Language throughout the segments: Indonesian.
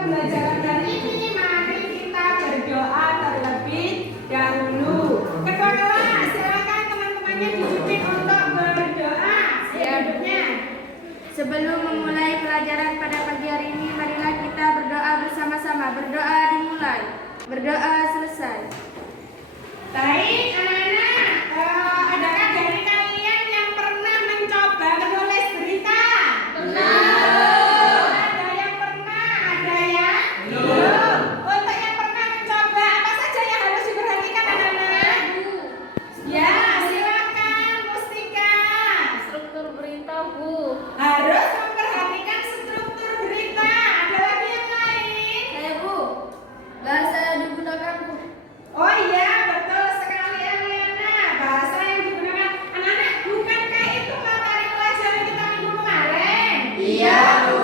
pembelajaran hari ini, mari kita berdoa terlebih dahulu. Ketua kelas, silakan teman-temannya disiplin untuk berdoa. Selanjutnya, sebelum memulai pelajaran pada pagi hari ini, marilah kita berdoa bersama-sama. Berdoa dimulai, berdoa selesai. baik anak-anak, adakah dari kalian yang pernah mencoba menulis berita? Ada yang pernah, ada yang belum. Untuk yang pernah mencoba, apa saja yang harus diperhatikan anak-anak? Ya, silakan Mustika. Struktur berita, Bu. Harus memperhatikan struktur berita. Ada lagi yang lain? Saya, Bu. Bahasa digunakan, Bu. Oh iya, betul sekali Eliana. Bahasa yang digunakan anak-anak, bukankah itu materi pelajaran kita minggu kemarin? Iya, Bu.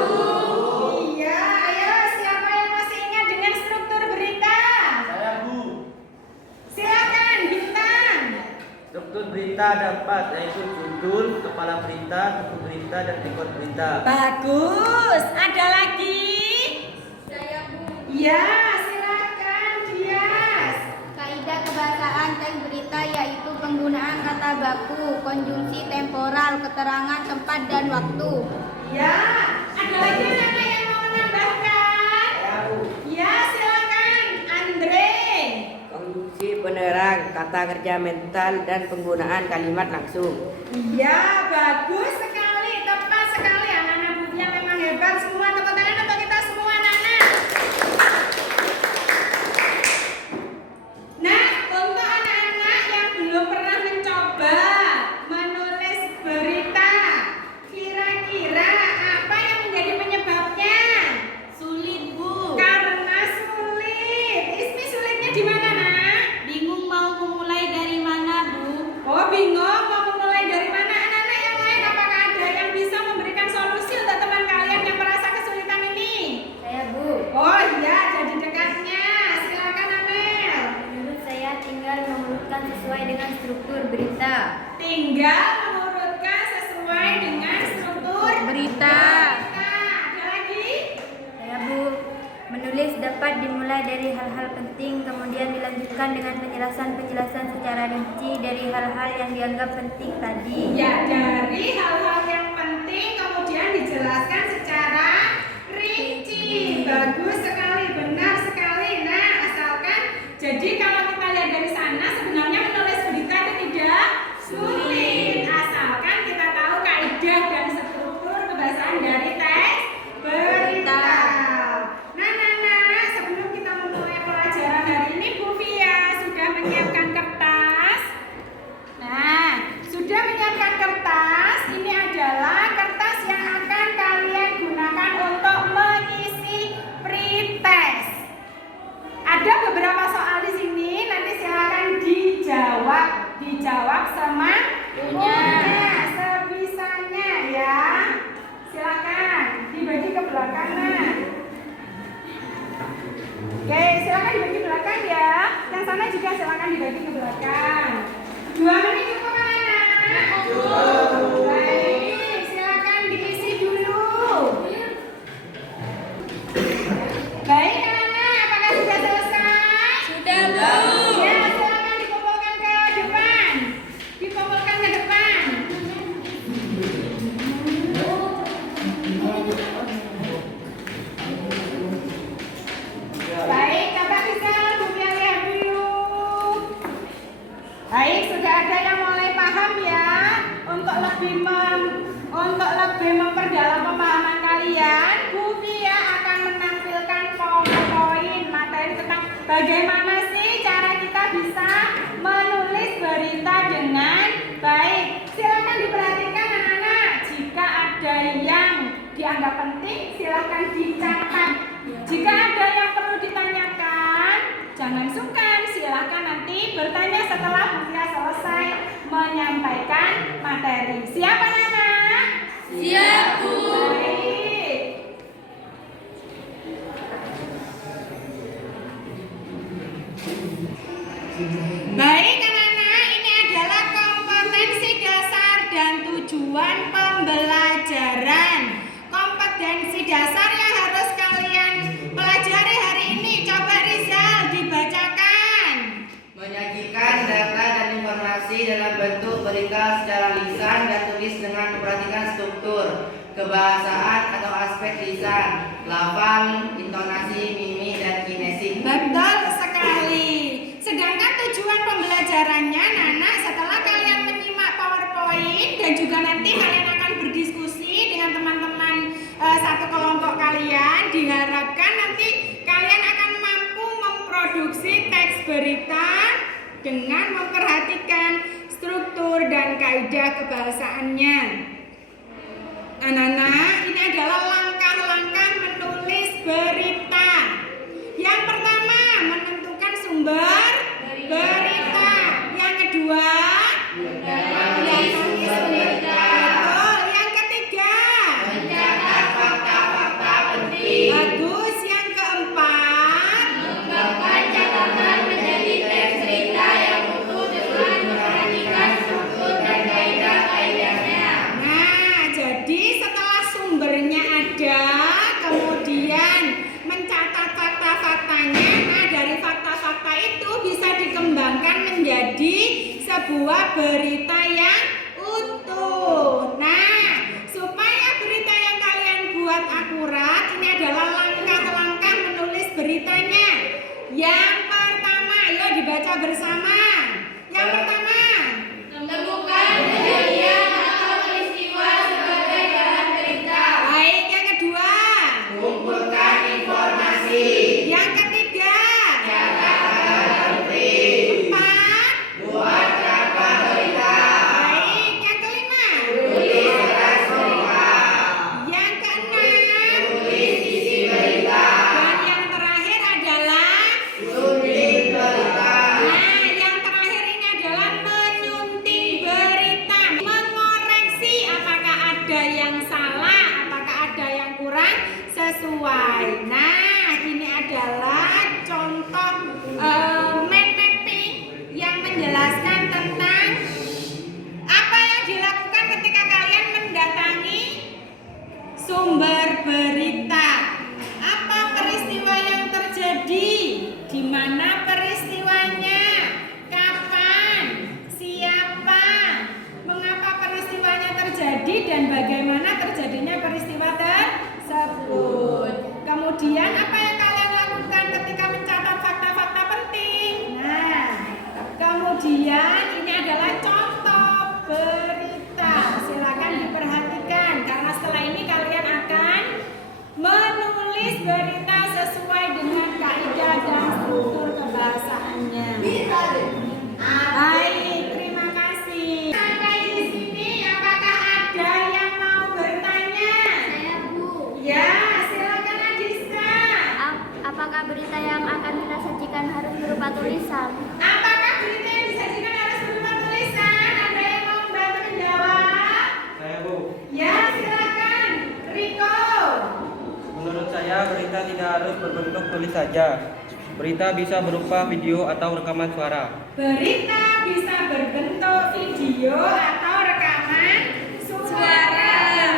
Iya, ayo siapa yang masih ingat dengan struktur berita? Saya, Bu. Silakan Bintang. Struktur berita ada 4, yaitu judul, kepala berita, buku berita, dan ekor berita. Bagus. Ada lagi? Saya, Bu. Ya, silakan Dias. Kaidah kebahasaan teks berita yaitu penggunaan kata baku, konjungsi temporal, keterangan tempat dan waktu. Ya, ada lagi anak-anak yang mau menambahkan? Saya, Bu. Ya, silakan Andre. Konjungsi penerang, kata kerja mental, dan penggunaan kalimat langsung. Iya, bagus sekali, tepat sekali. Anak-anak bukunya memang hebat semua. Tepuk tangan untuk kita semua, anak-anak. Nah, untuk anak-anak yang belum pernah mencoba menulis berita, kira-kira apa yang menjadi penyebabnya? Sulit, Bu. Karena sulit. Ismi sulitnya di mana, nak? Bingung mau memulai dari mana, Bu? Oh, bingung mau memulai dari mana? Anak-anak yang lain, apakah ada yang bisa memberikan solusi untuk teman kalian yang merasa kesulitan ini? Saya, Bu. Oh iya, jadi dekatnya. Silakan Amel. Menurut saya tinggal mengurutkan sesuai dengan struktur berita. Tinggal mengurutkan sesuai dengan struktur Berita. Ada lagi? Saya, Bu. Menulis dapat dimulai dari hal-hal penting, kemudian dilanjutkan dengan penjelasan-penjelasan secara rinci dari hal-hal yang dianggap penting tadi. Ya, dari hal-hal yang penting kemudian dijelaskan secara rinci. Bagus sekali, benar sekali. Nah, asalkan jadi kalau kita lihat dari sana sebenarnya menulis berita itu tidak sulit. Asalkan kita tahu kaidah dan struktur kebahasaan dari teks berita. Nah, sebelum kita memulai pelajaran hari ini, Bu Fia sudah menyiapkan kertas. Nah, sudah menyiapkan kertas. Ini adalah kertas yang akan kalian gunakan untuk mengisi pretest. Ada beberapa soal di sini, nanti silakan dijawab semampunya, sebisanya ya. Silakan dibagi ke belakang. Nah. Oke, silakan dibagi belakang ya. Yang sana juga silakan dibagi ke belakang. 2 menit cukup anak? Cukup. Baik, silakan diisi dulu. Baik anak-anak, apakah sudah selesai? Sudah, Bu. Ya, silakan dikumpulkan ke depan. Dikumpulkan ke depan. Baik, Kakak bisa Bu Fia lihat dulu. Baik, sudah ada yang mulai paham ya. Untuk lebih memperdalam pemahaman kalian, Bu Fia akan menampilkan poin-poin materi tentang bagaimana sih cara kita bisa menulis berita dengan baik. Silakan diperhatikan anak-anak. Jika ada yang dianggap penting, silakan dicatat. Jika ada yang perlu ditanyakan, jangan sungkan, silakan nanti bertanya setelah Bu Fia selesai menyampaikan materi. Siap anak-anak? Siap, Bu. Baik. Baik anak-anak, ini adalah kompetensi dasar dan tujuan pembelajaran. Kompetensi dasar yang harus kalian pelajari kebahasaan atau aspek lisan, lafal, intonasi, mimik, dan kinesis. Betul sekali. Sedangkan tujuan pembelajarannya, Nana, setelah kalian menyimak PowerPoint dan juga nanti kalian akan berdiskusi dengan teman-teman satu kelompok kalian, diharapkan nanti kalian akan mampu memproduksi teks berita dengan memperhatikan struktur dan kaidah kebahasaannya. Anak-anak, ini adalah langkah-langkah menulis berita. Yang pertama, menentukan sumber berita. Yang kedua, menulis berita. Betul. Yang ketiga, Mencatat fakta-fakta penting. bagus. Yang keempat, Mengembangkan catatan menjadi teks cerita yang utuh dengan memperhatikan struktur dan kaidah-kaidahnya. nah, jadi setelah sumbernya ada, kemudian mencatat fakta-faktanya. Nah, dari fakta-fakta itu bisa dikembangkan menjadi sebuah berita yang utuh. Nah, supaya berita yang kalian buat akurat, ini adalah langkah-langkah menulis beritanya. Yang pertama, yuk dibaca bersama. Yang pertama, Temukan kejadian atau peristiwa sebagai bahan berita. baik. Yang kedua, Kumpulkan informasi. yang ketiga, Catat hal penting. empat, Buat naskah berita. baik. Yang kelima, Tulis teras berita. yang keenam, Tulis isi berita. dan yang terakhir adalah Sunting berita. nah, yang terakhir ini adalah menyunting berita, mengoreksi apakah ada yang salah, apakah ada yang kurang sesuai. Nah, ini adalah contoh mind mapping yang menjelaskan tentang apa yang dilakukan ketika kalian mendatangi sumber berita. Apa peristiwa yang terjadi? Di mana peristiwanya? Kapan? Siapa? Mengapa peristiwanya terjadi dan bagaimana terjadinya peristiwa tersebut? Kemudian apa yang kalian lakukan ketika mencatat fakta-fakta penting? Nah, kemudian ini adalah contoh berita. Silakan diperhatikan karena setelah ini kalian akan menulis berita sesuai dengan kaidah dan struktur kebahasaannya. Baik, terima kasih. Sampai di sini, apakah ada yang mau bertanya? Saya Bu. Ya, silakan Adiska. Apakah berita yang akan kita sajikan harus berupa tulisan? Apakah berita yang disajikan harus berupa tulisan? Ada yang mau membantu menjawab? Saya Bu, Ya, silakan. Riko. menurut saya berita tidak harus berbentuk tulis saja. Berita bisa berupa video atau rekaman suara. Berita bisa berbentuk video atau rekaman suara.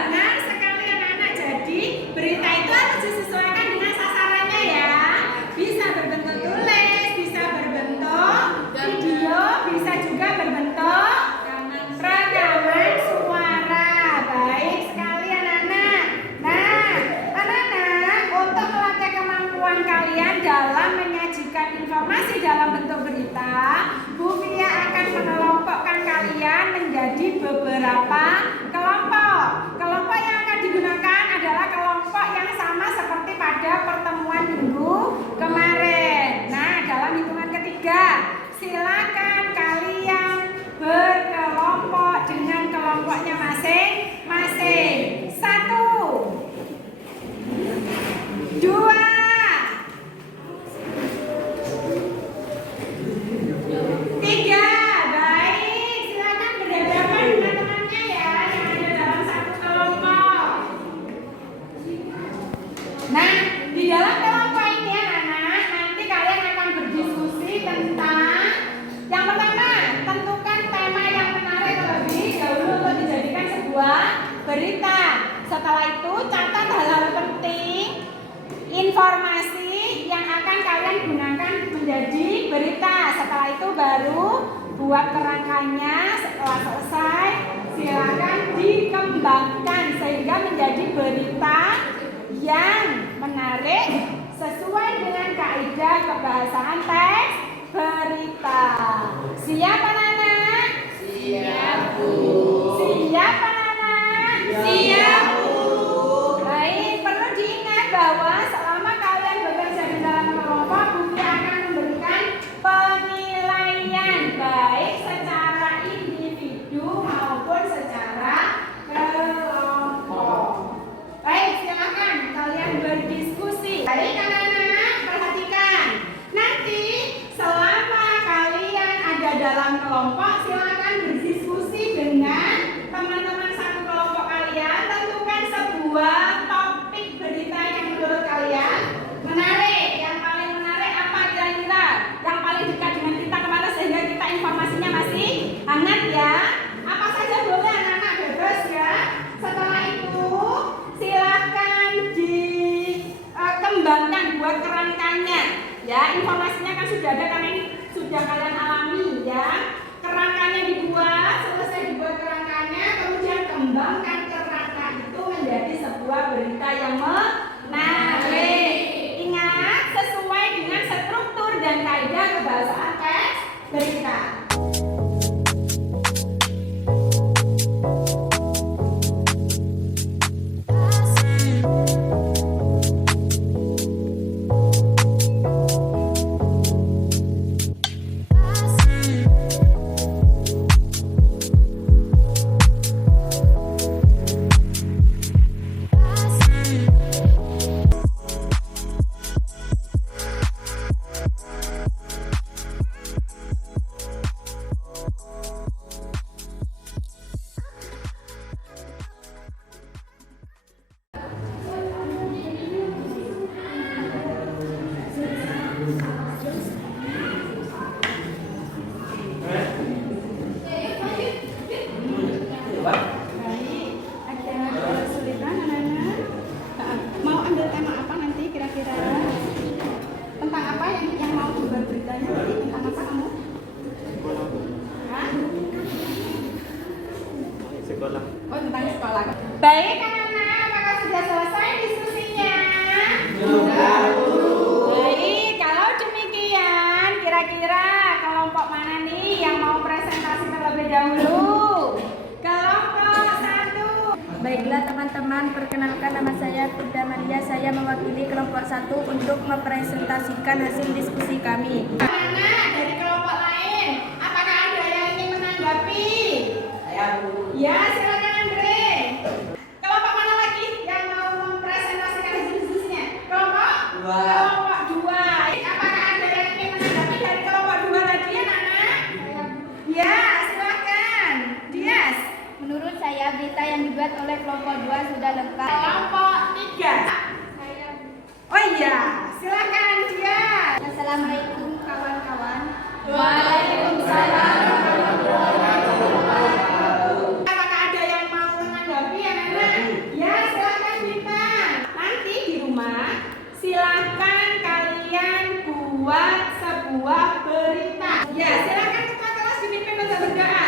Benar sekali anak-anak. Jadi berita itu harus disesuaikan dengan sasarannya ya. Bisa berbentuk tulis, bisa berbentuk video, bisa juga berbentuk rekaman suara. Baik sekali anak-anak. Nah, anak-anak, untuk melatih kemampuan kalian dalam menyajikan informasi dalam bentuk berita, Bu Fia akan mengelompokkan kalian menjadi beberapa kelompok. Kelompok yang akan digunakan adalah kelompok yang sama seperti pada pertemuan minggu kemarin. Nah, dalam hitungan ketiga, silakan kalian berkelompok dengan kelompoknya masing-masing. 1, 2, 3. Baik, silakan berhadapan dengan temannya ya yang ada dalam satu kelompok. Nah, di dalam kelompok ini anak-anak, nanti kalian akan berdiskusi tentang yang pertama, tentukan tema yang menarik terlebih dahulu untuk dijadikan sebuah berita. Setelah itu, catat hal-hal penting, informasi yang akan kalian gunakan menjadi berita. Setelah itu baru buat kerangkanya. Setelah selesai, silakan dikembangkan sehingga menjadi berita yang menarik sesuai dengan kaidah kebahasaan teks berita. Siap anak-anak? Siap, Bu. Siap anak-anak? Siap, Bu. Baik, perlu diingat bahwa selama kalian bekerja di dalam kelompok, Bumi akan memberikan penilaian baik secara individu maupun secara kelompok. Baik, silakan kalian berdiskusi. Baik anak-anak, perhatikan. Nanti selama kalian ada dalam kelompok, silakan berdiskusi dengan teman-teman satu kelompok kalian. Tentukan sebuah topik berita yang menurut kalian menarik. Yang paling menarik apa kira-kira? Yang paling dekat dengan kita kemana sehingga kita informasinya masih hangat ya? Apa saja boleh anak-anak, bebas ya. Setelah itu silakan dikembangkan buat kerangkanya. Ya, informasinya kan sudah ada karena ini sudah kalian alami ya. Kerangkanya dibuat, selesai dibuat kerangkanya, kemudian kembangkan kerangka itu menjadi sebuah berita yang menarik. Ingat, sesuai dengan struktur dan kaidah kebahasaan teks berita. Baik, ada kesulitan anak-anak? Mau ambil tema apa nanti kira-kira? Tentang apa yang mau dibuat beritanya nanti? Tentang apa kamu? Hah? Sekolah. Oh, tentang sekolah. Baik anak-anak, apakah sudah selesai diskusinya? Sudah, Bu. Baik, kalau demikian kira-kira kelompok mana nih yang mau presentasi terlebih dahulu? Kelompok 1. Baiklah teman-teman, perkenalkan nama saya Firda Maria. Saya mewakili kelompok 1 untuk mempresentasikan hasil diskusi kami. Mana dari kelompok lain? Apakah ada yang ingin menanggapi? Saya, Bu. Ya, silakan Andre. Kelompok mana lagi yang mau mempresentasikan hasil diskusinya? Kelompok? 2. Kelompok 2. Apakah ada yang ingin menanggapi dari kelompok 2 tadi anak-anak? Ya, silakan. Dias. Menurut saya berita yang dibuat oleh kelompok 2 sudah lengkap. Kelompok 3. Oh iya, silakan Dias. Assalamualaikum kawan-kawan. Waalaikumsalam. Apakah ada yang mau menanggapi anak-anak? Ya, silakan Bintang. Nanti di rumah silakan kalian buat sebuah berita. Ya, silakan ketua kelas dipimpin untuk berdoa.